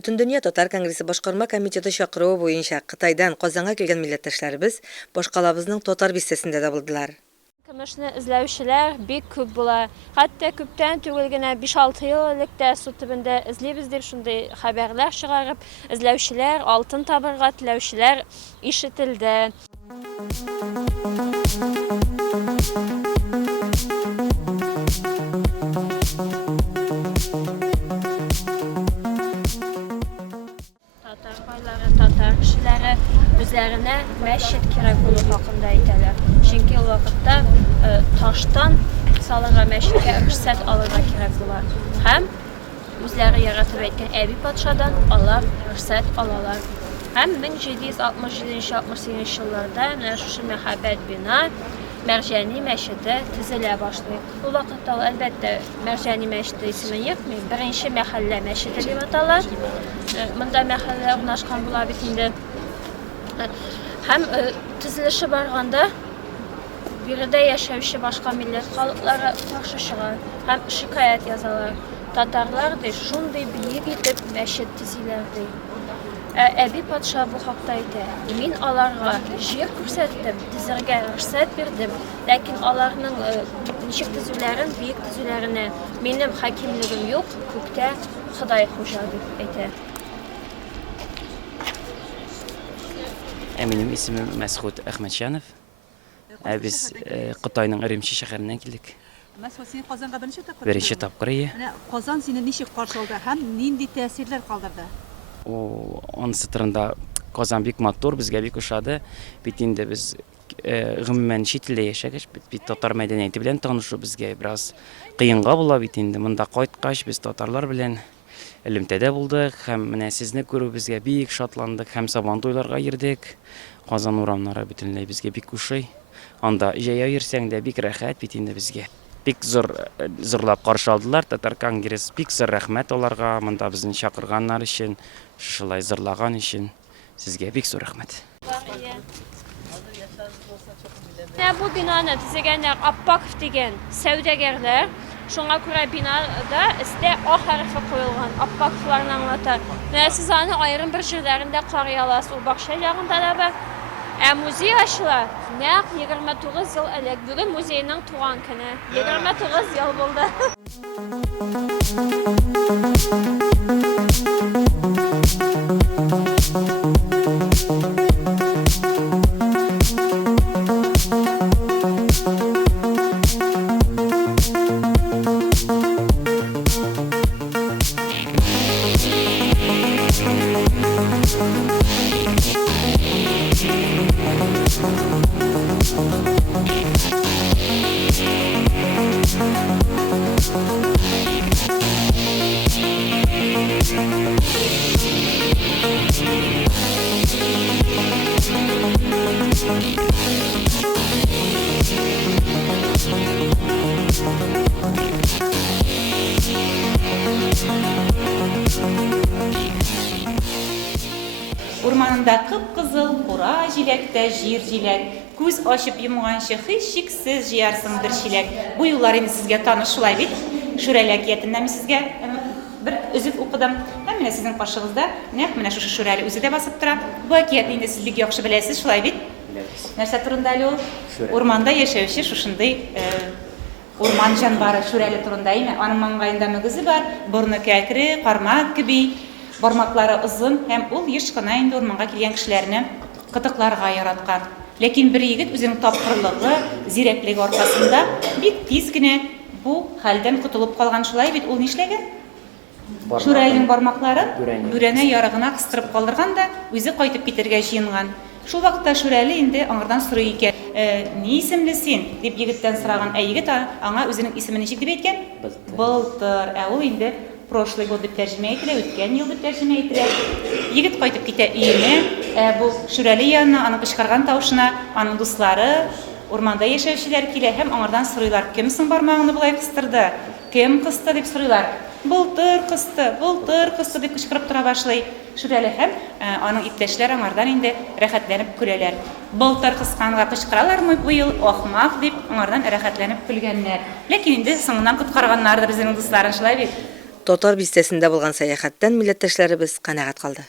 Бүтін дөнья Татар Конгрессы башкарма комитеты чакыруы буенча Кытайдан Казанга килгән милләттәшләребез башкалабызның Татар бистәсендә дә булдылар. Көмешне эзләүчеләр бик күп була. Хәтта күптән түгел генә 5-6 ел элек тә су төбендә эзлибез дип шундый хәбәрләр чыгарып, эзләүчеләр, алтын табырга теләүчеләр ишетелде. Татар байлары, татар кешеләре үзләренә мәчет кирәк булу хакында әйтәләр. Чөнки ул вакытта таштан салырга мәчеткә рөхсәт алырга кирәк була. Һәм үзләре яратып әйткән Әби патшадан алар рөхсәт алалар. Һәм 1767-68 елларда менә шушы мәхәббәт бина Мәрҗани мәчете төзелә башлый. Ул вакытта ул әлбәттә Мәрҗани мәчете исемен йөртми, беренче мәхәллә мәчете дип атала. Монда мәхәллә урнашкан була бит инде. Һәм төзелеше барганда биредә яшәүче башка милләт халыклары каршы чыга һәм шикаят язалар. Татарлар ди шундый биек итеп мәчет төзиләр ди. Әби патша бу хакта әйтә. Мин аларга җир күрсәттем, төзергә рөхсәт бирдем, ләкин аларның ничек төзүләрен, биек төзүләренә минем хакимлегим юк, күктә Ходай хуҗа дип әйтә. Минем исемем Мәсгуд Әхмәтҗанов. Без Кытайның Иремче шәһәреннән килдек. Мәсгуд, син Казанга Беренче тапкыр. Казан сине ничек каршы алды һәм нинди тәэсирләр калдырды? Онысы турында Казан бик матур, безгә бик ошады. Бит инде без гомумән чит илдә яшәгәч, бит татар мәдәнияте белән танышу безгә бераз кыенга була бит инде. Монда кайткач без татарлар белән элемтәдә булдык һәм менә сезне күрү безгә бик шатландык һәм сабан туйларга йөрдек. Казан урамнары бөтенләй безгә бик ошый. Анда җәя йөрсәң дә бик рәхәт бит инде безгә. Бик зурлап каршы алдылар. Татар Конгресс бик зур рәхмәт аларга, монда безне чакырганнар өчен, шулай зурлаган өчен сезгә бик зур рәхмәт. Бу бинаны төзегәннәр Аппаков дигән сәүдәгәрләр. Шуңа күрә бинада өстә А хәрефе куелган. Аппаковларны аңлата. Менә сез аны аерым бер җирләрендә карый аласыз. Ул бакча ягында да бар. Музей ачыла. Нәкъ 29 ел элек. Бүген музейның туган көне. 29 ел булды. Урманында кып-кызыл кура җиләктә җир җиләк, күз ачып йомганчы һичшиксез җыярсың бер чиләк. Бу юллар инде сезгә таныш шулай бит. Шүрәле әкиятеннән мин сезгә бер өзек укыдым. Һәм менә сезнең каршыгызда нәкъ менә шушы Шүрәле үзе дә басып тора. Бу әкиятне инде сез бик яхшы беләсез, шулай бит? Нәрсә турында әле ул? Урманда яшәүче шушындый урман җанвары Шүрәле турында име? Аның маңгаенда мөгезе бар, бурны кәкре, кармак кеби. Бармаклары озын һәм ул еш кына инде урманга килгән кешеләрне кытыкларга яраткан. Ләкин бер егет үзенең тапкырлыгы, зирәклеге аркасында бик тиз генә бу хәлдән котылып калган, шулай бит ул нишләгән? Шүрәленең бармакларын бүрәнә ярыгына кыстырып калдырган да үзе кайтып китәргә җыенган. Шул вакытта Шүрәле инде аңардан сорый икән: "Ни исемле син?" дип егеттән сораган. Егет аңа үзенең исемен ничек дип әйткән? Былтыр. Ул инде прошлый год дип тәрҗемә ителә, үткән ел дип тәрҗемә ителә. Егет кайтып китә өенә, бу Шүрәле янына, аның кычкырган тавышына аның дуслары, урманда яшәүчеләр килә һәм аңардан сорыйлар: "Кем соң бармагыңны булай кыстырды? Кем кысты?" дип сорыйлар. "Былтыр кысты" дип кычкырып тора башлый Шүрәле һәм аның иптәшләре аңардан инде рәхәтләнеп көләләр. Былтыр кысканга кычкыралармы бу ел ахмак дип аңардан рәхәтләнеп көлгәннәр. Ләкин инде соңыннан коткарганнардыр безнең дусларын, шулай бит. Тотар бистәсендә булган сәяхәттән милләттәшләребез канәгать калды.